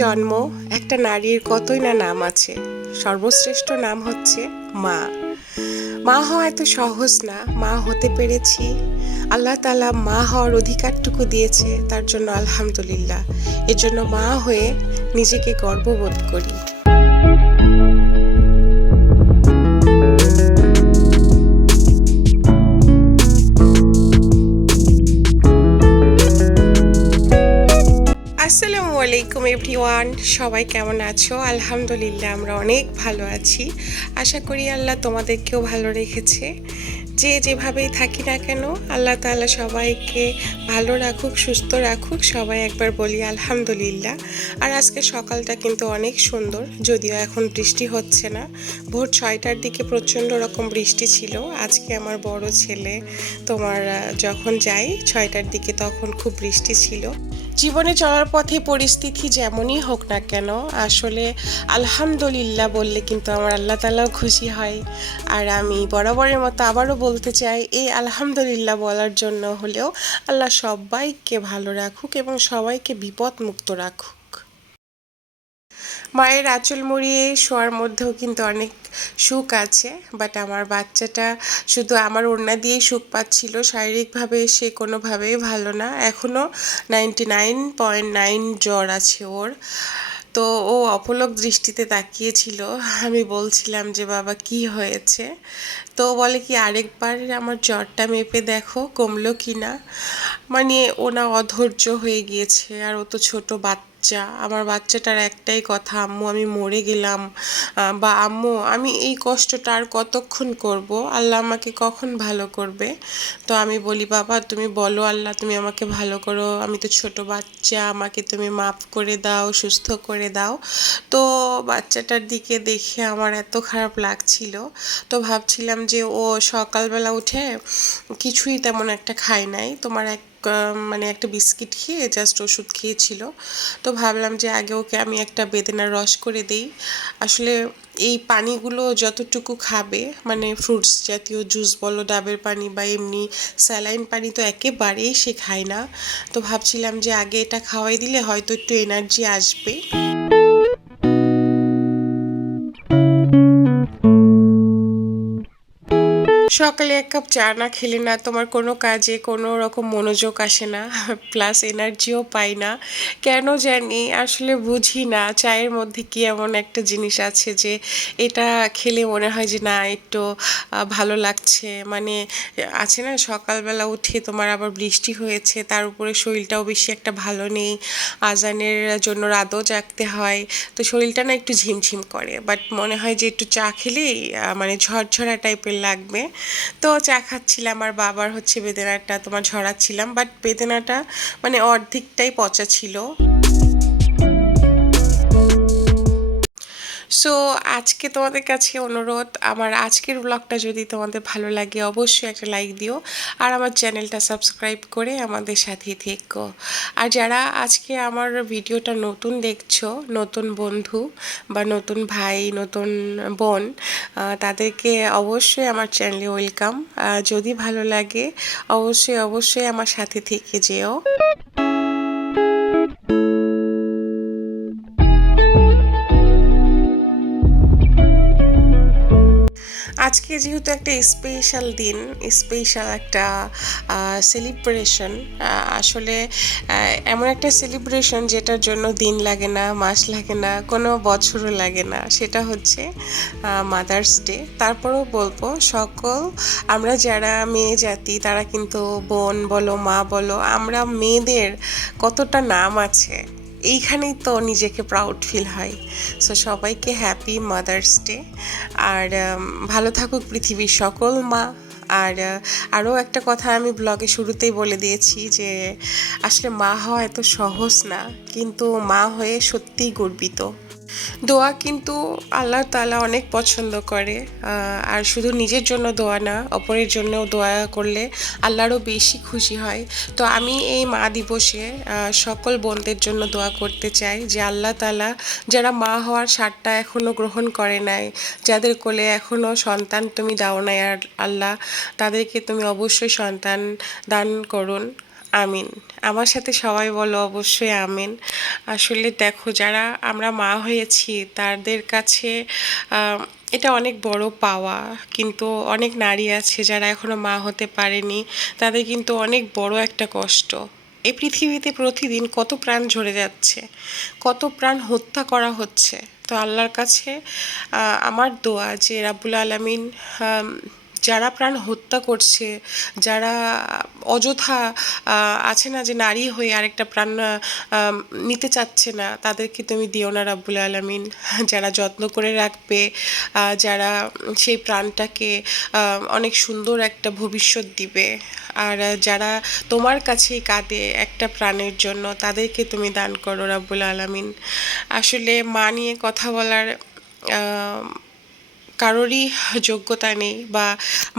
জন্ম একটা নারীর কতই না নাম আছে, সর্বশ্রেষ্ঠ নাম হচ্ছে মা। মা হওয়া এত সহজ না, মা হতে পেরেছি। আল্লাহ তাআলা মা হওয়ার অধিকারটুকু দিয়েছে, তার জন্য আলহামদুলিল্লাহ। এর জন্য মা হয়ে নিজেকে গর্ববোধ করি। আসসালামু আলাইকুম এভরিওয়ান, সবাই কেমন আছো? আলহামদুলিল্লাহ আমরা অনেক ভালো আছি। আশা করি আল্লাহ তোমাদেরকেও ভালো রেখেছে। যে যেভাবেই থাকি না কেন, আল্লাহ তাআলা সবাইকে ভালো রাখুক, সুস্থ রাখুক। সবাই একবার বলি আলহামদুলিল্লাহ। আর আজকে সকালটা কিন্তু অনেক সুন্দর, যদিও এখন বৃষ্টি হচ্ছে না। ভোর 6টার দিকে প্রচণ্ড রকম বৃষ্টি ছিল। আজকে আমার বড় ছেলে যখন যাই 6টার দিকে, তখন খুব বৃষ্টি ছিল। জীবনে চলার পথে পরিস্থিতি যেমনই হোক না কেন, আসলে আলহামদুলিল্লাহ বললে কিন্তু আমার আল্লাহ তাআলাও খুশি হয়। আর আমি বরাবরের মতো আবারও বলতে চাই, এই আলহামদুলিল্লাহ বলার জন্য হলেও আল্লাহ সবাইকে ভালো রাখুক এবং সবাইকে বিপদ মুক্ত রাখুক। মায়ের আঁচল মুড়িয়ে শোয়ার মধ্যেও কিন্তু অনেক সুখ আছে, বাট আমার বাচ্চাটা শুধু আমার ওড়না দিয়েই সুখ পাচ্ছিল। শারীরিকভাবে সে কোনোভাবেই ভালো না, এখনও 99.9 জ্বর আছে ওর। তো ও অপলক দৃষ্টিতে তাকিয়েছিল। আমি বলছিলাম যে বাবা কি হয়েছে, তো বলে কি আরেকবার আমার জ্বরটা মেপে দেখো কমলো কি না। মানে ও না অধৈর্য হয়ে গিয়েছে। আর ও তো ছোট বাচ্চা। আমার বাচ্চাটার একটাই কথা, আম্মু আমি মরে গেলাম, বা আম্মু আমি এই কষ্টটা আর কতক্ষণ করব, আল্লাহ আমাকে কখন ভালো করবে। তো আমি বলি বাবা তুমি বলো আল্লাহ তুমি আমাকে ভালো করো, আমি তো ছোট বাচ্চা, আমাকে তুমি মাফ করে দাও, সুস্থ করে দাও। তো বাচ্চাটার দিকে দেখে আমার এত খারাপ লাগছিল। তো ভাবছিলাম যে ও সকালবেলা উঠে কিছুই তেমন একটা খায় নাই, তোমার মানে একটা বিস্কিট খেয়ে জাস্ট ওষুধ খেয়েছিল। তো ভাবলাম যে আগে ওকে আমি একটা বেদানার রস করে দিই। আসলে এই পানিগুলো যতটুকু খাবে, মানে ফ্রুটস জাতীয় জুস বলো, ডাবের পানি বা এমনি স্যালাইন পানি তো একেবারেই সে খায় না। তো ভাবছিলাম যে আগে এটা খাওয়াই দিলে হয়তো একটু এনার্জি আসবে। সকালে এক কাপ চা না খেলে না তোমার কোনো কাজে কোনো রকম মনোযোগ আসে না, প্লাস এনার্জিও পাই না। কেন জানি, আসলে বুঝি না চায়ের মধ্যে কি এমন একটা জিনিস আছে যে এটা খেলে মনে হয় যে না একটু ভালো লাগছে। মানে আছে না, সকালবেলা উঠে তোমার আবার বৃষ্টি হয়েছে, তার উপরে শরীরটাও বেশি একটা ভালো নেই, আজানের জন্য রাতও জাগতে হয়, তো শরীরটা না একটু ঝিমঝিম করে। বাট মনে হয় যে একটু চা খেলেই মানে ঝরঝরা টাইপের লাগবে। তো চা খাচ্ছিলাম আর বাবার হচ্ছে বেদানাটা ঝরাচ্ছিলাম, বাট বেদানাটা মানে অর্ধেকটাই পচা ছিল। সো আজকে তোমাদের কাছে অনুরোধ, আমার আজকের ব্লগটা যদি তোমাদের ভালো লাগে অবশ্যই একটা লাইক দিও, আর আমার চ্যানেলটা সাবস্ক্রাইব করে আমাদের সাথেই থেকো। আর যারা আজকে আমার ভিডিওটা নতুন দেখছো, নতুন বন্ধু বা নতুন ভাই, নতুন বোন, তাদেরকে অবশ্যই আমার চ্যানেলে ওয়েলকাম। যদি ভালো লাগে অবশ্যই অবশ্যই আমার সাথে থেকে যেও। আজকে যেহেতু একটা স্পেশাল দিন, স্পেশাল একটা সেলিব্রেশন, আসলে এমন একটা সেলিব্রেশন যেটার জন্য দিন লাগে না, মাস লাগে না, কোনো বছরও লাগে না, সেটা হচ্ছে মাদার্স ডে। তারপরেও বলবো আমরা যারা মেয়ে জাতি তারা কিন্তু বোন বলো, মা বলো, আমরা মেয়েদের কতটা নাম আছে, এইখানেই তো নিজেকে প্রাউড ফিল হয়। সো সবাইকে হ্যাপি মাদার্স ডে। আর ভালো থাকুক পৃথিবীর সকল মা। আর আরও একটা কথা আমি ব্লগে শুরুতেই বলে দিয়েছি যে আসলে মা হওয়া এত সহজ না, কিন্তু মা হয়ে সত্যিই গর্বিত। দোয়া কিন্তু আল্লাহ তাআলা অনেক পছন্দ করে। আর শুধু নিজের জন্য দোয়া না, অপরের জন্যও দোয়া করলে আল্লাহরও বেশি খুশি হয়। তো আমি এই মা দিবসে সকল বোনদের জন্য দোয়া করতে চাই যে আল্লাহ তাআলা যারা মা হওয়ার স্বাদটা এখনও গ্রহণ করে নাই, যাদের কোলে এখনও সন্তান তুমি দাও নাই আর আল্লাহ, তাদেরকে তুমি অবশ্যই সন্তান দান করুন। আমিন। আমার সাথে সবাই বলো অবশ্যই আমিন। আসলে দেখো, যারা আমরা মা হয়েছি তাদের কাছে আম এটা অনেক বড় পাওয়া। কিন্তু অনেক নারী আছে যারা এখনো মা হতে পারেনি। তাদের কিন্তু অনেক বড় একটা কষ্ট। এই পৃথিবীতে প্রতিদিন কত প্রাণ ঝরে যাচ্ছে, কত প্রাণ হত্যা করা হচ্ছে। তো আল্লাহর কাছে আমার দোয়া যে রাব্বুল আলামিন যারা প্রাণ হত্যা করছে, যারা অযথা আছে না যে নারী হয়ে আরেকটা প্রাণ নিতে চাচ্ছে না, তাদেরকে তুমি দিও না রাব্বুল আলামিন। যারা যত্ন করে রাখবে, যারা সেই প্রাণটাকে অনেক সুন্দর একটা ভবিষ্যৎ দিবে, আর যারা তোমার কাছেই কাঁদে একটা প্রাণের জন্য, তাদেরকে তুমি দান করো রাব্বুল আলামিন। আসলে মা নিয়ে কথা বলার আহ, কারোরই যোগ্যতা নেই, বা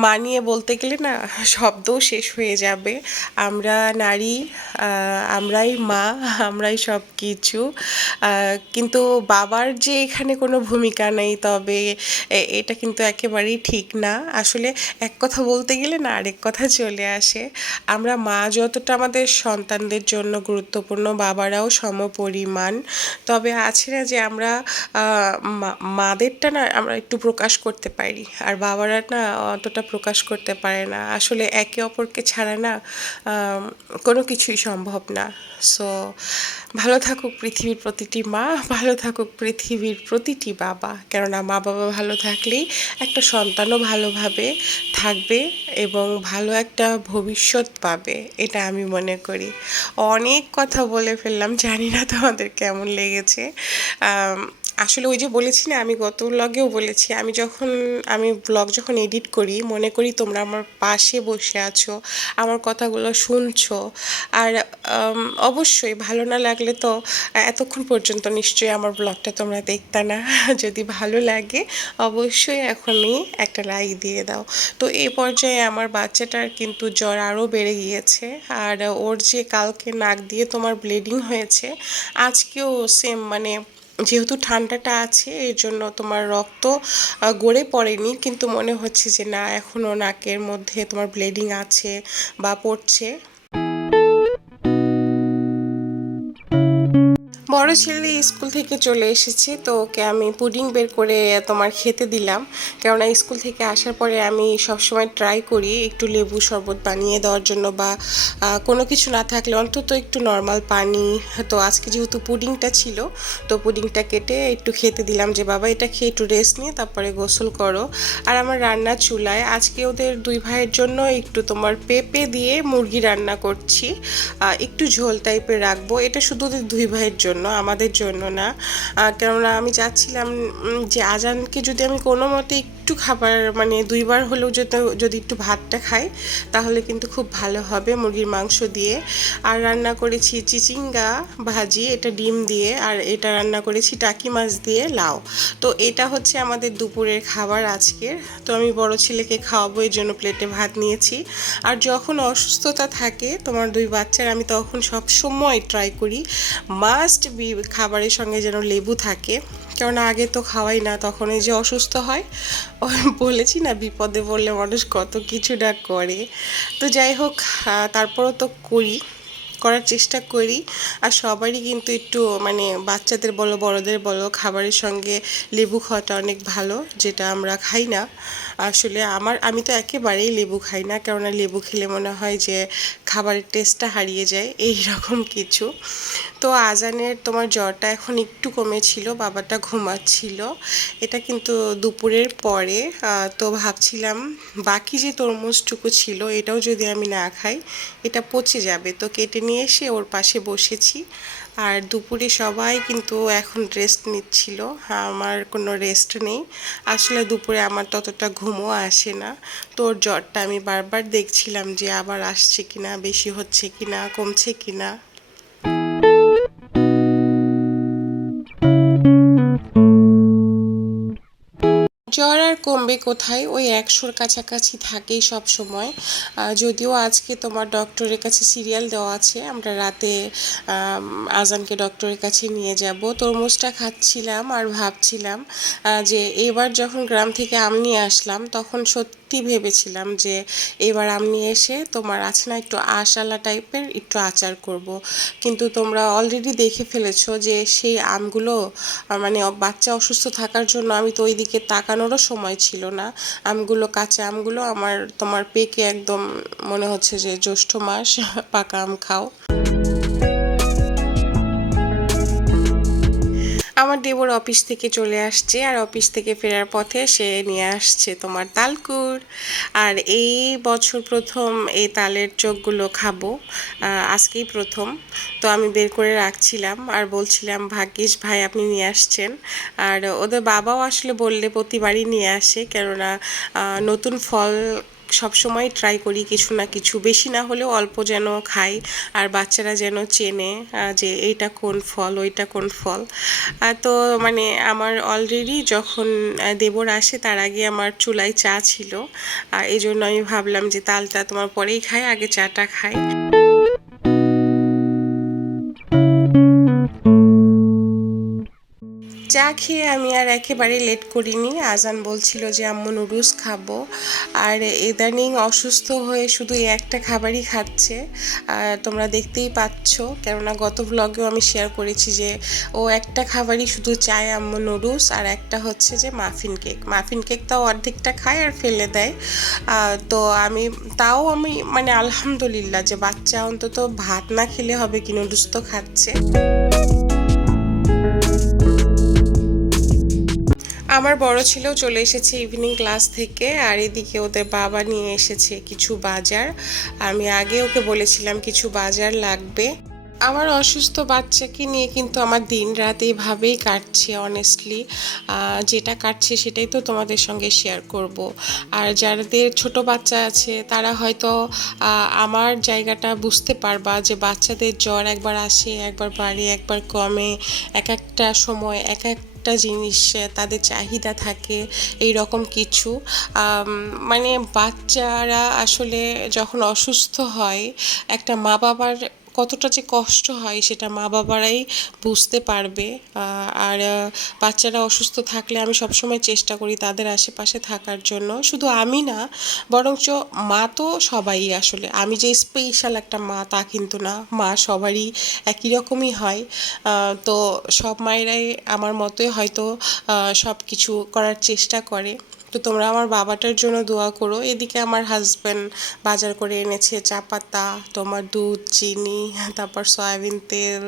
মানিয়ে বলতে গেলে না শব্দও শেষ হয়ে যাবে। আমরা নারী, আমরাই মা, আমরাই সব কিছু। কিন্তু বাবার যে এখানে কোনো ভূমিকা নেই, তবে এটা কিন্তু একেবারেই ঠিক না। আসলে এক কথা বলতে গেলে না আরেক কথা চলে আসে। আমরা মা যতটা আমাদের সন্তানদের জন্য গুরুত্বপূর্ণ, বাবারাও সমপরিমাণ। তবে আছে না যে আমরা মাদেরটা না আমরা একটু প্রকাশ করতে পারি, আর বাবারা না অতটা প্রকাশ করতে পারে না। আসলে একে অপরকে ছাড়া না কোনো কিছুই সম্ভব না। সো ভালো থাকুক পৃথিবীর প্রতিটি মা, ভালো থাকুক পৃথিবীর প্রতিটি বাবা। কেননা মা বাবা ভালো থাকলেই একটা সন্তানও ভালোভাবে থাকবে এবং ভালো একটা ভবিষ্যৎ পাবে, এটা আমি মনে করি। অনেক কথা বলে ফেললাম, জানি না তোমাদের কেমন লেগেছে। আসলে ওই যে বলেছি না, আমি গত ব্লগেও বলেছি, আমি ব্লগ যখন এডিট করি মনে করি তোমরা আমার পাশে বসে আছো, আমার কথাগুলো শুনছো। আর অবশ্যই ভালো না লাগলে তো এতক্ষণ পর্যন্ত নিশ্চয়ই আমার ব্লগটা তোমরা দেখতা না। যদি ভালো লাগে অবশ্যই এখনই একটা লাইক দিয়ে দাও। তো এই পর্যায়ে আমার বাচ্চাটার কিন্তু জ্বর আরও বেড়ে গিয়েছে, আর ওর যে কালকে নাক দিয়ে তোমার ব্লিডিং হয়েছে, আজকেও সেম, মানে যেহেতু ঠান্ডাটা আছে এর জন্য তোমার রক্ত গড়ে পড়েনি, কিন্তু মনে হচ্ছে যে না এখনও নাকের মধ্যে তোমার ব্লিডিং আছে বা পড়ছে। বড় ছেলে স্কুল থেকে চলে এসেছে, তো ওকে আমি পুডিং বের করে তোমার খেতে দিলাম। কেননা স্কুল থেকে আসার পরে আমি সবসময় ট্রাই করি একটু লেবু শরবত বানিয়ে দেওয়ার জন্য, বা কোনো কিছু না থাকলে অন্তত একটু নর্মাল পানি। তো আজকে যেহেতু পুডিংটা ছিল, তো পুডিংটা কেটে একটু খেতে দিলাম যে বাবা এটা খেয়ে একটু রেস্ট নিয়ে তারপরে গোসল করো। আর আমার রান্নার চুলায় আজকে ওদের দুই ভাইয়ের জন্য একটু তোমার পেঁপে দিয়ে মুরগি রান্না করছি। একটু ঝোল টাইপের রাখবো, এটা শুধু ওদের দুই ভাইয়ের জন্য, আমাদের জন্য না। কেননা আমি চাচ্ছিলাম যে আজানকে যদি আমি কোনো মতে একটু খাবার, মানে দুইবার হলেও যদি একটু ভাতটা খাই তাহলে কিন্তু খুব ভালো হবে মুরগির মাংস দিয়ে। আর রান্না করেছি চিচিঙ্গা ভাজি, এটা ডিম দিয়ে, আর এটা রান্না করেছি টাকি মাছ দিয়ে লাউ। তো এটা হচ্ছে আমাদের দুপুরের খাবার আজকের। তো আমি বড় ছেলেকে খাওয়াবো এই জন্য প্লেটে ভাত নিয়েছি। আর যখন অসুস্থতা থাকে তোমার দুই বাচ্চার, আমি তখন সব সময় ট্রাই করি মাস্ট বি খাবারের সঙ্গে যেন লেবু থাকে। কারণ আগে তো খাওয়াই না, তখন এই যে অসুস্থ হয়, ওই বলেছি না বিপদে পড়লে মানুষ কত কিছু না করে। তো যাই হোক, তারপরও তো করার চেষ্টা করি। আর সবারই কিন্তু একটু, মানে বাচ্চাদের বলো বড়দের বলো, খাবারের সঙ্গে লেবু খাওয়াটা অনেক ভালো, যেটা আমরা খাই না। আসলে আমি তো একেবারেই লেবু খাই না, কেননা লেবু খেলে মনে হয় যে খাবারের টেস্টটা হারিয়ে যায়, এই রকম কিছু। তো আজানের তোমার জ্বরটা এখন একটু কমেছিল, বাবাটা ঘুমাচ্ছিল। এটা কিন্তু দুপুরের পরে। তো ভাবছিলাম বাকি যে তরমুজটুকু ছিল এটাও যদি আমি না খাই এটা পচে যাবে, তো কেটে নিয়ে এসে ওর পাশে বসেছি। আর দুপুরে সবাই কিন্তু এখন রেস্ট নিচ্ছিল, আমার কোনো রেস্ট নেই। আসলে দুপুরে আমার ততটা ঘুমও আসে না। তো ওর জ্বরটা আমি বারবার দেখছিলাম যে আবার আসছে কিনা, বেশি হচ্ছে কিনা, কমছে কিনা। জ্বর আর কমবে কোথায়, ওই 100-র কাছাকাছি থাকেই সব সময়। যদিও আজকে তোমার ডক্টরের কাছে সিরিয়াল দেওয়া আছে, আমরা রাতে আজানকে ডক্টরের কাছে নিয়ে যাব। তরমুজটা খাচ্ছিলাম আর ভাবছিলাম যে এবার যখন গ্রাম থেকে আম নিয়ে আসলাম তখন সত্যি সত্যি ভেবেছিলাম যে এবার আমি এসে তোমার আছে না একটু আঁশালা টাইপের একটু আচার করব। কিন্তু তোমরা অলরেডি দেখে ফেলেছো যে সেই আমগুলো মানে বাচ্চা অসুস্থ থাকার জন্য আমি তো ওই দিকে তাকানোরও সময় ছিল না। আমগুলো কাঁচা আমগুলো আমার তোমার পেকে একদম মনে হচ্ছে যে জ্যৈষ্ঠ মাস পাকা আম খাও। আমার দেবর অফিস থেকে চলে আসছে আর অফিস থেকে ফেরার পথে সে নিয়ে আসছে তোমার তালকুর। আর এই বছর প্রথম এই তালের চোখগুলো খাবো, আজকেই প্রথম। তো আমি বের করে রাখছিলাম আর বলছিলাম ভাগ্যিস ভাই আপনি নিয়ে আসছেন। আর ওদের বাবাও আসলে বললে প্রতিবারই নিয়ে আসে, কেননা নতুন ফল সবসময় ট্রাই করি কিছু না কিছু, বেশি না হলেও অল্প যেন খাই আর বাচ্চারা যেন চেনে যে এইটা কোন ফল ওইটা কোন ফল। তো মানে আমার অলরেডি যখন দেবর আসে তার আগে আমার চুলায় চা ছিল, এই জন্য আমি ভাবলাম যে তালটা তোমার পরেই খাই, আগে চাটা খাই। চা খেয়ে আমি আর একেবারে লেট করিনি। আজান বলছিল যে আম্মু নুডলস খাবো। আর ইদানিং অসুস্থ হয়ে শুধু এই একটা খাবারই খাচ্ছে, তোমরা দেখতেই পাচ্ছ, কেননা গত ব্লগেও আমি শেয়ার করেছি যে ও একটা খাবারই শুধু চায় আম্মু নুডলস, আর একটা হচ্ছে যে মাফিন কেক। মাফিন কেকটাও অর্ধেকটা খায় আর ফেলে দেয়। তো আমি মানে আলহামদুলিল্লাহ যে বাচ্চা অন্তত ভাত না খেলে হবে কি, নুডলস তো খাচ্ছে। আমার বড় ছেলেও চলে এসেছে ইভিনিং ক্লাস থেকে, আর এদিকে ওদের বাবা নিয়ে এসেছে কিছু বাজার। আমি আগে ওকে বলেছিলাম কিছু বাজার লাগবে। আমার অসুস্থ বাচ্চাকে নিয়ে কিন্তু আমার দিন রাত এইভাবেই কাটছে অনেস্টলি। যেটা কাটছে সেটাই তো তোমাদের সঙ্গে শেয়ার করব। আর যাদের ছোট বাচ্চা আছে তারা হয়তো আমার জায়গাটা বুঝতে পারবা যে বাচ্চাদের জ্বর একবার আসে একবার বাড়ে একবার কমে, এক একটা সময় এক একটা জিনিস তাদের চাহিদা থাকে, এই রকম কিছু। মানে বাচ্চারা আসলে যখন অসুস্থ হয় একটা মা বাবার কতটা যে কষ্ট হয় সেটা মা বাবারাই বুঝতে পারবে। আর বাচ্চারা অসুস্থ থাকলে আমি সবসময় চেষ্টা করি তাদের আশেপাশে থাকার জন্য। শুধু আমি না, বরঞ্চ মা তো সবাই আসলে, আমি যে স্পেশাল একটা মা তা কিন্তু না, মা সবারই একই রকমই হয়। তো সব মায়েরাই আমার মতোই হয়তো সব কিছু করার চেষ্টা করে। তো তোমরা আমার বাবাটার জন্য দোয়া করো। এদিকে আমার হাজব্যান্ড বাজার করে এনেছে চা পাতা, তোমার দুধ, চিনি, তারপর সয়াবিন তেল।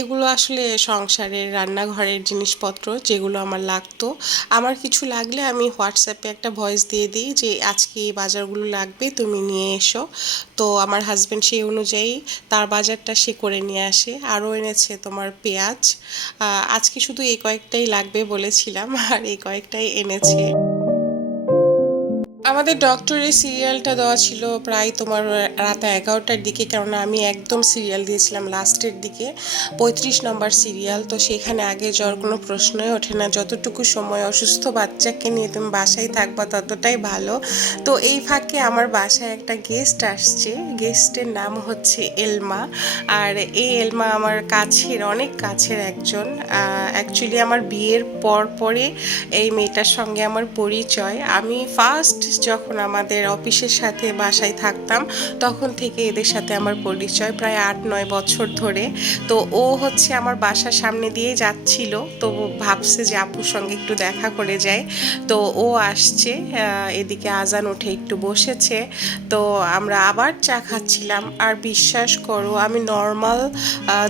এগুলো আসলে সংসারের রান্নাঘরের জিনিসপত্র যেগুলো আমার লাগতো। আমার কিছু লাগলে আমি হোয়াটসঅ্যাপে একটা ভয়েস দিয়ে দিই যে আজকে এই বাজারগুলো লাগবে তুমি নিয়ে এসো। তো আমার হাজব্যান্ড সেই অনুযায়ী তার বাজারটা সে করে নিয়ে আসে। আরও এনেছে তোমার পেঁয়াজ। আজকে শুধু এই কয়েকটাই লাগবে বলেছিলাম আর এই কয়েকটাই এনেছে। আমাদের ডক্টরের সিরিয়ালটা দেওয়া ছিল প্রায় তোমার রাত 11টার দিকে, কেননা আমি একদম সিরিয়াল দিয়েছিলাম লাস্টের দিকে, 35 নম্বর সিরিয়াল। তো সেখানে আগে যাওয়ার কোনো প্রশ্নই ওঠে না, যতটুকু সময় অসুস্থ বাচ্চাকে নিয়ে তুমি বাসায় থাকবা ততটাই ভালো। তো এই ফাঁকে আমার বাসায় একটা গেস্ট আসছে, গেস্টের নাম হচ্ছে এলমা। আর এই এলমা আমার কাছের অনেক কাছের একজন। অ্যাকচুয়ালি আমার বিয়ের পরে এই মেয়েটার সঙ্গে আমার পরিচয়। আমি ফার্স্ট যখন আমাদের অফিসের সাথে বাসায় থাকতাম তখন থেকে এদের সাথে আমার পরিচয়, প্রায় 8-9 বছর ধরে। তো ও হচ্ছে আমার বাসার সামনে দিয়ে যাচ্ছিল, তো ভাবছে যে আপুর সঙ্গে একটু দেখা করে যায়। তো ও আসছে, এদিকে আজান উঠে একটু বসেছে। তো আমরা আবার চা খাচ্ছিলাম। আর বিশ্বাস করো আমি নর্মাল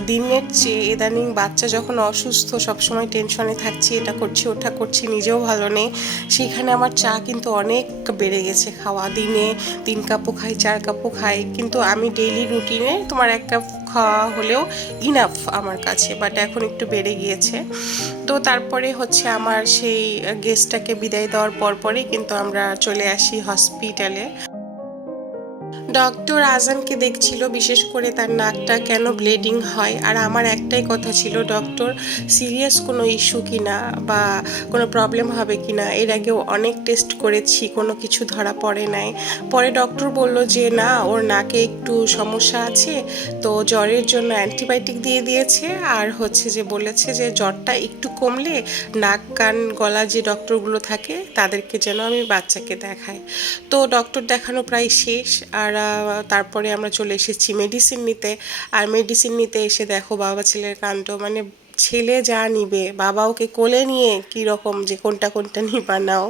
দিনের চেয়ে ইদানিং বাচ্চা যখন অসুস্থ সবসময় টেনশনে থাকছি, এটা করছি ওটা করছি, নিজেও ভালো নেই, সেখানে আমার চা কিন্তু অনেক বেড়ে গেছে খাওয়া। দিনে 3 কাপও খাই 4 কাপও খাই, কিন্তু আমি ডেইলি রুটিনে তোমার 1 কাপ খাওয়া হলেও ইনাফ আমার কাছে, বাট এখন একটু বেড়ে গিয়েছে। তো তারপরে হচ্ছে আমার সেই গেস্টটাকে বিদায় দেওয়ার পরেই কিন্তু আমরা চলে আসি হসপিটালে। ডক্টর আজানকে দেখছিল, বিশেষ করে তার নাকটা কেন ব্লিডিং হয়। আর আমার একটাই কথা ছিল, ডক্টর সিরিয়াস কোনো ইস্যু কিনা বা কোনো প্রবলেম হবে কিনা। এর আগেও অনেক টেস্ট করেছি, কোনো কিছু ধরা পড়ে নাই। পরে ডক্টর বলল যে না, ওর নাকে একটু সমস্যা আছে, তো জ্বরের জন্য অ্যান্টিবায়োটিক দিয়ে দিয়েছে। আর হচ্ছে যে বলেছে যে জ্বরটা একটু কমলে নাক কান গলা যে ডক্টরগুলো থাকে তাদেরকে যেন আমি বাচ্চাকে দেখাই। তো ডক্টর দেখানো প্রায় শেষ। আর তারপরে আমরা চলে এসেছি মেডিসিন নিতে। আর মেডিসিন নিতে এসে দেখো বাবা ছেলের কাণ্ড, মানে ছেলে যা নিবে, বাবা ওকে কোলে নিয়ে কী রকম যে কোনটা কোনটা নিবা নাও।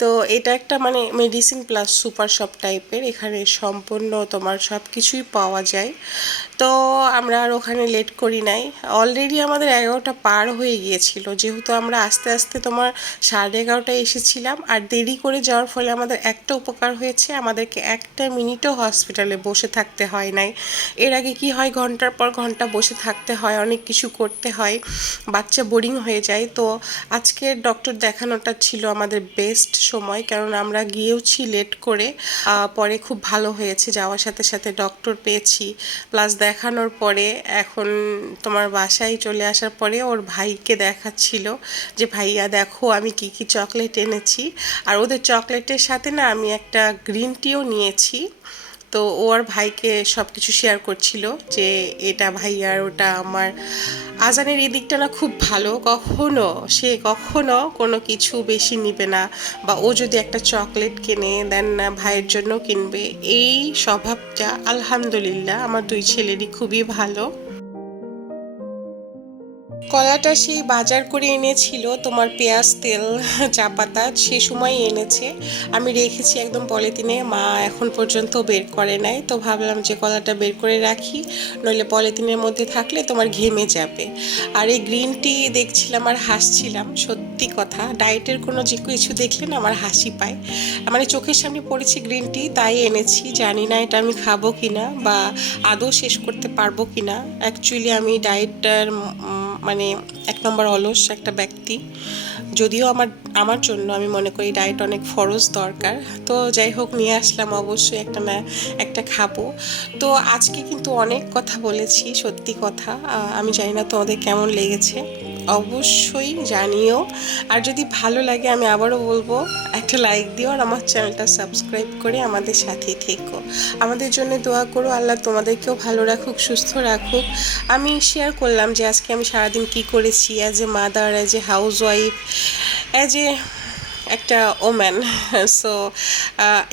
তো এটা একটা মানে মেডিসিন প্লাস সুপার শপ টাইপের, এখানে সম্পূর্ণ তোমার সব কিছুই পাওয়া যায়। তো আমরা আর ওখানে লেট করি নাই, অলরেডি আমাদের 11টা পার হয়ে গিয়েছিল, যেহেতু আমরা আস্তে আস্তে তোমার 11:30টায় এসেছিলাম। আর দেরি করে যাওয়ার ফলে আমাদের একটা উপকার হয়েছে, আমাদেরকে একটা মিনিটও হসপিটালে বসে থাকতে হয় নাই। এর আগে কি হয়, ঘন্টার পর ঘন্টা বসে থাকতে হয়, অনেক কিছু করতে হয়, বাচ্চা বোরিং হয়ে যায়। তো আজকের ডক্টর দেখানোটা ছিল আমাদের বেস্ট সময়, কারণ আমরা গিয়েওছি লেট করে। পরে খুব ভালো হয়েছে, যাওয়ার সাথে সাথে ডক্টর পেয়েছি, প্লাস দেখানোর পরে এখন তোমার বাসায় চলে আসার পরে ওর ভাইকে দেখাচ্ছিল যে ভাইয়া দেখো আমি কি কি চকলেট এনেছি। আর ওদের চকলেটের সাথে না আমি একটা গ্রিন টিও নিয়েছি। তো ও আর ভাইকে সব কিছু শেয়ার করছিল যে এটা ভাইয়ার, ওটা আমার। আজানের এই দিকটা না খুব ভালো, সে কখনো কোনো কিছু বেশি নিবে না, বা ও যদি একটা চকলেট কেনে দেন না ভাইয়ের জন্য কিনবে। এই স্বভাবটা আলহামদুলিল্লাহ আমার দুই ছেলেরই খুবই ভালো। কলাটা সেই বাজার করে এনেছিল তোমার পেঁয়াজ তেল চা পাতা, সে সময় এনেছে, আমি রেখেছি একদম পলিথিনে, মা এখন পর্যন্ত বের করে নাই। তো ভাবলাম যে কলাটা বের করে রাখি, নইলে পলিথিনের মধ্যে থাকলে তোমার ঘেমে যাবে। আর এই গ্রিন টি দেখছিলাম আর হাসছিলাম, সত্যি কথা ডায়েটের কোনো যে কিছু দেখলে না আমার হাসি পায়। মানে চোখের সামনে পড়েছে গ্রিন টি, তাই এনেছি, জানি না এটা আমি খাবো কিনা বা আদৌ শেষ করতে পারবো কিনা। অ্যাকচুয়ালি আমি ডায়েটটার মানে 1 নম্বর অলস একটা ব্যক্তি, যদিও আমার আমার জন্য আমি মনে করি ডায়েট অনেক ফরজ দরকার। তো যাই হোক, নিয়ে আসলাম, অবশ্যই একটা না একটা খাবো। তো আজকে কিন্তু অনেক কথা বলেছি, সত্যি কথা। আমি জানি না তোমাদের কেমন লেগেছে, অবশ্যই জানিও। আর যদি ভালো লাগে আমি আবারও বলবো একটা লাইক দিও, আর আমার চ্যানেলটা সাবস্ক্রাইব করে আমাদের সাথেই থেকো। আমাদের জন্য দোয়া করো, আল্লাহ তোমাদেরকেও ভালো রাখুক, সুস্থ রাখুক। আমি শেয়ার করলাম যে আজকে আমি সারাদিন কি করেছি, as a mother, as a house wife, as a একটা ওম্যান। সো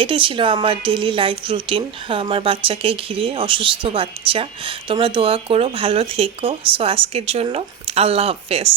এটাই ছিল আমার ডেলি লাইফ রুটিন, আমার বাচ্চাকে ঘিরে, অসুস্থ বাচ্চা। তোমরা দোয়া করো, ভালো থেকো। সো আজকের জন্য আল্লাহ হাফেজ।